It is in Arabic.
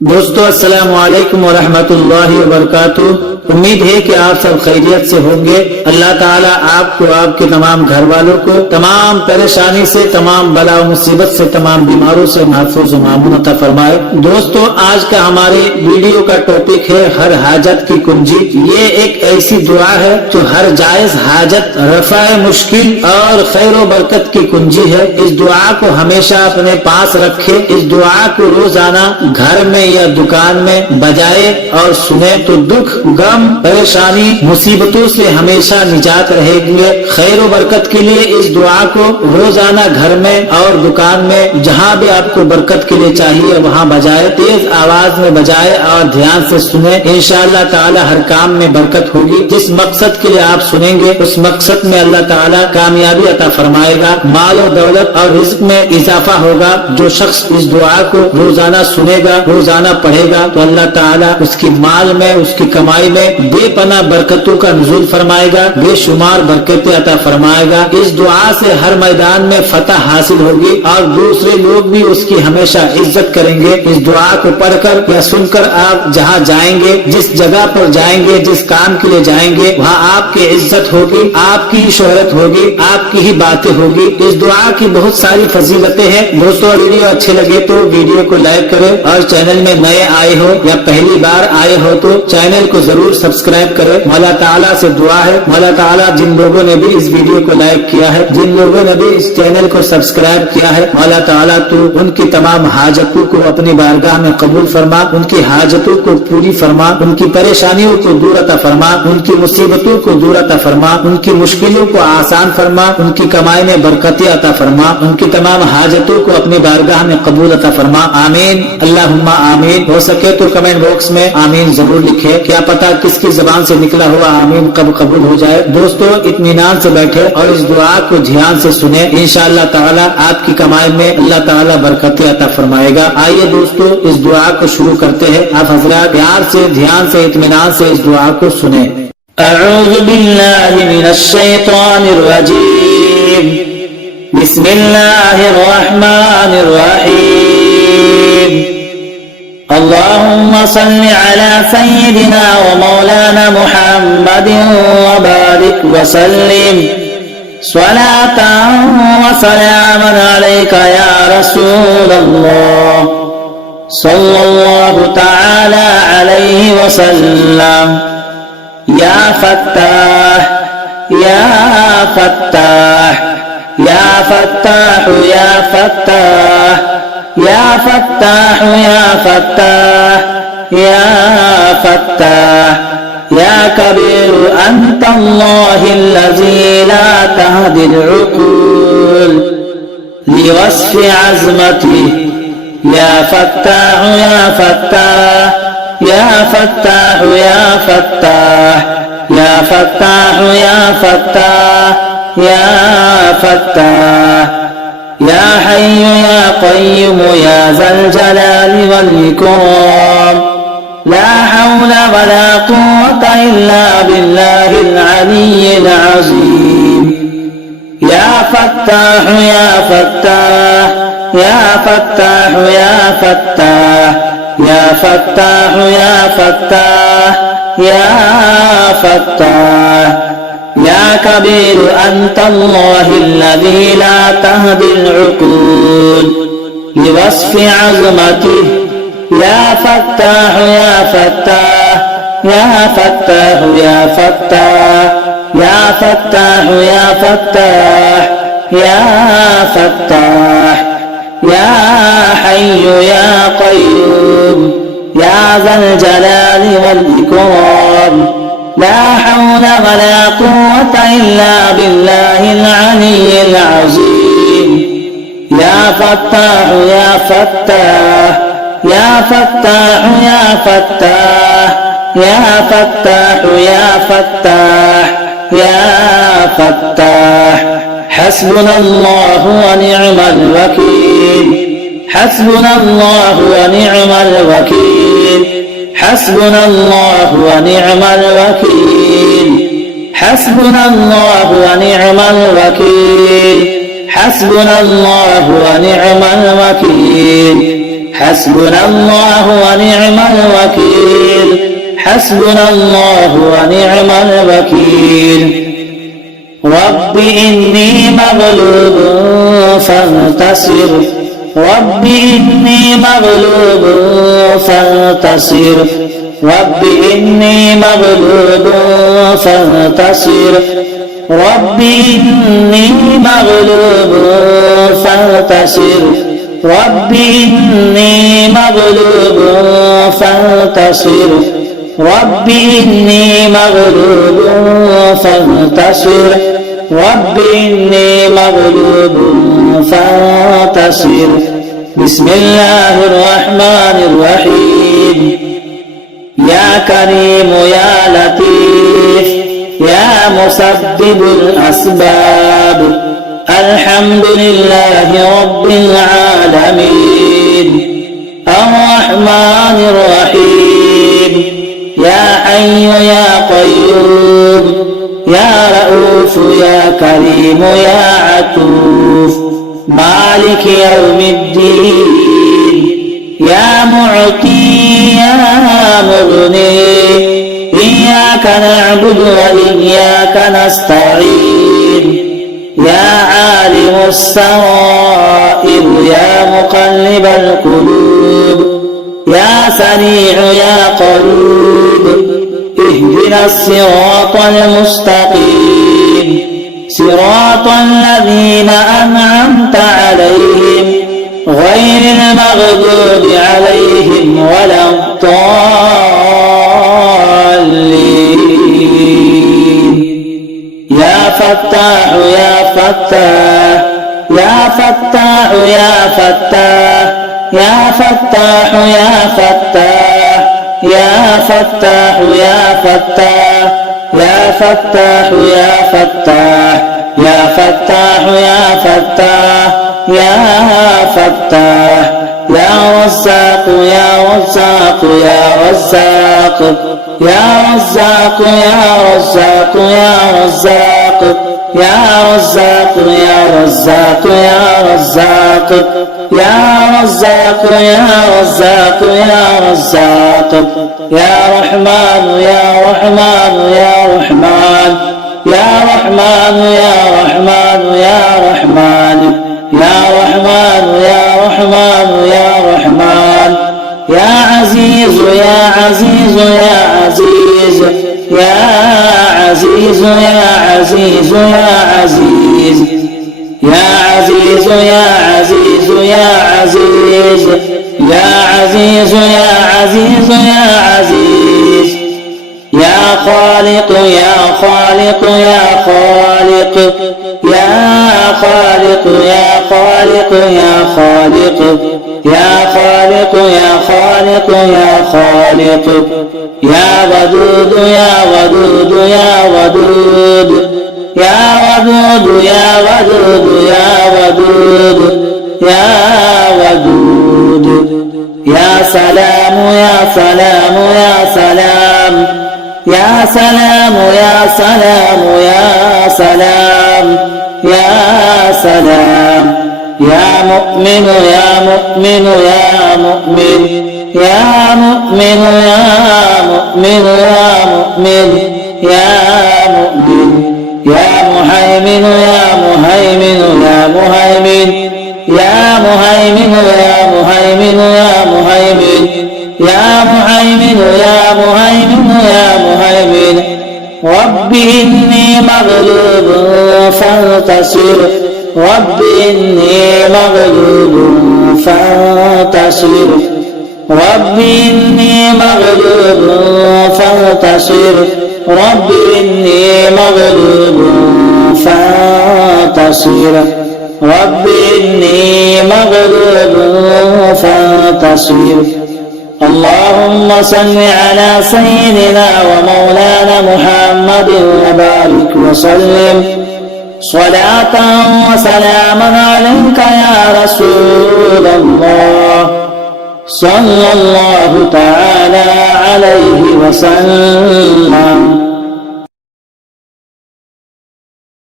दोस्तों अस्सलाम वालेकुम व रहमतुल्लाहि व बरकातुहू। उम्मीद है कि आप सब खैरियत से होंगे। अल्लाह ताला आपको, आपके तमाम घर वालों को तमाम परेशानी से, तमाम बला मुसीबत से, तमाम बीमारों से महफूज व मामून अता फरमाए। दोस्तों आज का हमारे वीडियो का टॉपिक है हर हाजत की कुंजी। ये एक ऐसी दुआ है जो हर जायज हाजत, रफाए मुश्किल और खैर व बरकत की कुंजी है। इस दुआ को हमेशा अपने पास रखे। इस दुआ को रोजाना घर में या दुकान में बजाए और सुने तो दुख, गम, परेशानी, मुसीबतों से हमेशा निजात रहेगी। खैर व बरकत के लिए इस दुआ को रोजाना घर में और दुकान में जहाँ भी आपको बरकत के लिए चाहिए वहाँ बजाए, तेज आवाज में बजाए और ध्यान से सुने। इंशाअल्लाह ताला हर काम में बरकत होगी। जिस मकसद के लिए आप सुनेंगे उस मकसद में अल्लाह ताला कामयाबी अता फरमाएगा। माल और दौलत और रिज्क में इजाफा होगा। जो शख्स इस दुआ को रोजाना सुनेगा, रोजाना पढ़ेगा तो अल्लाह ताला उसकी माल में, उसकी कमाई में बेपना बरकतों का नुज़ूल फरमाएगा, बेशुमार बरकतें अता फरमाएगा। इस दुआ से हर मैदान में फतह हासिल होगी और दूसरे लोग भी उसकी हमेशा इज्जत करेंगे। इस दुआ को पढ़कर या सुनकर आप जहाँ जाएंगे, जिस जगह पर जाएंगे, जिस काम के लिए जाएंगे वहाँ आपकी इज्जत होगी, आपकी ही शोहरत होगी, आपकी ही बातें होगी। इस दुआ की बहुत सारी फजीलतें हैं। दोस्तों वीडियो अच्छे लगे तो वीडियो को लाइक करें और चैनल में नए आए हो या पहली बार आए हो तो चैनल को जरूर सब्सक्राइब करें। मौला ताला से दुआ है, मौला ताला जिन लोगों ने भी इस वीडियो को लाइक किया है, जिन लोगों ने भी इस चैनल को सब्सक्राइब किया है, मौला ताला तो उनकी तमाम हाजतों को अपनी बारगाह में कबूल फरमा, उनकी हाजतों को पूरी फरमा, उनकी परेशानियों को दूर अता फरमा, उनकी मुसीबतों को दूर अता फरमा, उनकी मुश्किलों को आसान फरमा, उनकी कमाई में बरकतें अता फरमा, उनकी तमाम हाजतों को अपनी बारगाह में कबूल अता फरमा। आमीन अल्लाहुम्मा आमीन। हो सके तो कमेंट बॉक्स में आमीन जरूर लिखे। क्या पता किसकी जबान से निकला हुआ आमीन कब कबूल हो जाए। दोस्तों इत्मीनान से बैठे और इस दुआ को ध्यान से सुने। इंशाअल्लाह ताला आपकी कमाई में अल्लाह ताला बरकतें अता फरमाएगा। आइए दोस्तों इस दुआ को शुरू करते हैं। आप हजरात प्यार से, ध्यान से, इत्मीनान से इस दुआ को सुने। अऊज़ु बिल्लाहि मिनश शैतानिर रजीम। बिस्मिल्लाहिर रहमानिर रहीम। अल्लाहुम्मा सल्लि अला सय्यिदिना व मौलाना मुहम्मदिन व बारिक व सल्लिम स्वलातन व सलामन अलैका या रसूलल्लाह सल्लल्लाहु तआला अलैहि व सल्लम। या फत्ताह या फत्ताह या फत्ताह या फत्ताह या फत्ताह या फत्ताह या फत्ताह या कबीर अंतल्लाहिल्लज़ी ला तहदिल उक़ूल लिवस्फ़ि अज़मतिही। या फत्ताह या फत्ताह या फत्ताह या फत्ताह या फत्ताह या फत्ताह या फत्ताह या हय्यु या क़य्यूम या ज़ल जलाली वल इकराम। ला हौला वला क़ुव्वता इल्ला बिल्लाहिल अलिय्यिल अज़ीम। या फत्ताह या फत्ताह या फत्ताह या फत्ताह या फत्ताह या फत्ताह या फत्ताह या कबीर अंतल्लाहिल्लज़ी ला तहदिल उक़ूल लिवस्फ़ि अज़मतिही। या फत्ताह या फत्ताह या फत्ताह या फत्ताह या फत्ताह या फत्ताह या फत्ताह या हय्यु या क़य्यूम या ज़ल जलाली वल इकराम। ला हौला वला क़ुव्वता इल्ला बिल्लाहिल अलिय्यिल अज़ीम। या फत्ताह या फत्ताह या फत्ताह या फत्ताह या फत्ताह या फत्ताह या फत्ताह। हस्बुनल्लाहु व नि'मल वकील। हस्बुनल्लाहु व नि'मल वकील। हस्बुनल्लाहु व नि'मल वकील। हस्बुनल्लाहु व नि'मल वकील। हस्बुनल्लाहु व नि'मल वकील। हस्बुनल्लाहु व حسبنا الله ونعم الوكيل رب إني مغلوب فانتصر رب إني مغلوب فانتصر رب إني مغلوب فانتصر رب إني مغلوب فانتصر رب إني مغلوب فانتصر رب إني مغلوب فانتصر رب إني مغلوب فانتصر بسم الله الرحمن الرحيم يا كريم يا لطيف يا مسبب الأسباب الحمد لله رب العالمين الرحمن الرحيم يا حي يا قيوم يا رؤوف يا كريم يا عطوف مالك يوم الدين يا معطي يا مغني إياك نعبد وإياك نستعين يا عالم السرائر يا مقلب القلوب يا سريع يا قريب اهدنا الصراط المستقيم صراط الذين أنعمت عليهم غير المغضوب عليهم ولا الضالين يا فتاح يا فتاح يا فتاح يا فتاح يا فتاح يا فتاح يا فتاح يا فتاح يا فتاح يا فتاح يا فتاح يا فتاح يا فتاح يا رزاق يا رزاق يا رزاق يا رزاق يا رزاق يا رزاق يا رزاق يا رزاق يا رزاق يا رزاق يا رزاق يا رزاق يا رحمن يا رحمن يا رحمن يا رحمن يا رحمن يا رحمن يا رحمن يا رحمن يا رحمن يا عزيز يا عزيز يا عزيز يا عزيز يا عزيز يا عزيز يا عزيز يا عزيز يا عزيز يا عزيز يا عزيز يا عزيز يا خالق يا خالق يا خالق يا خالق يا خالق يا خالق يا خالق يا خالق يا خالق يا ودود يا ودود يا ودود يا ودود يا ودود يا ودود يا ودود يا سلام يا سلام يا سلام يا سلام يا سلام يا سلام يا سلام يا مؤمن يا مؤمن يا مؤمن يا مؤمن يا مؤمن يا مؤمن يا مؤمن يا مهيمن يا مهيمن يا مهيمن يا مهيمن يا مهيمن يا مهيمن يا مهيمن يا مهيمن يا مهيمن رب إني مغلوب فانتصر رب إني مغلوب فانتصر رب إني مغلوب فانتصر رب إني مغلوب فانتصر رب إني مغلوب فانتصر اللهم صل على سيدنا ومولانا محمد وبارك وسلم صلاة وسلاما عليك يا رسول الله صلى الله تعالى عليه وسلم.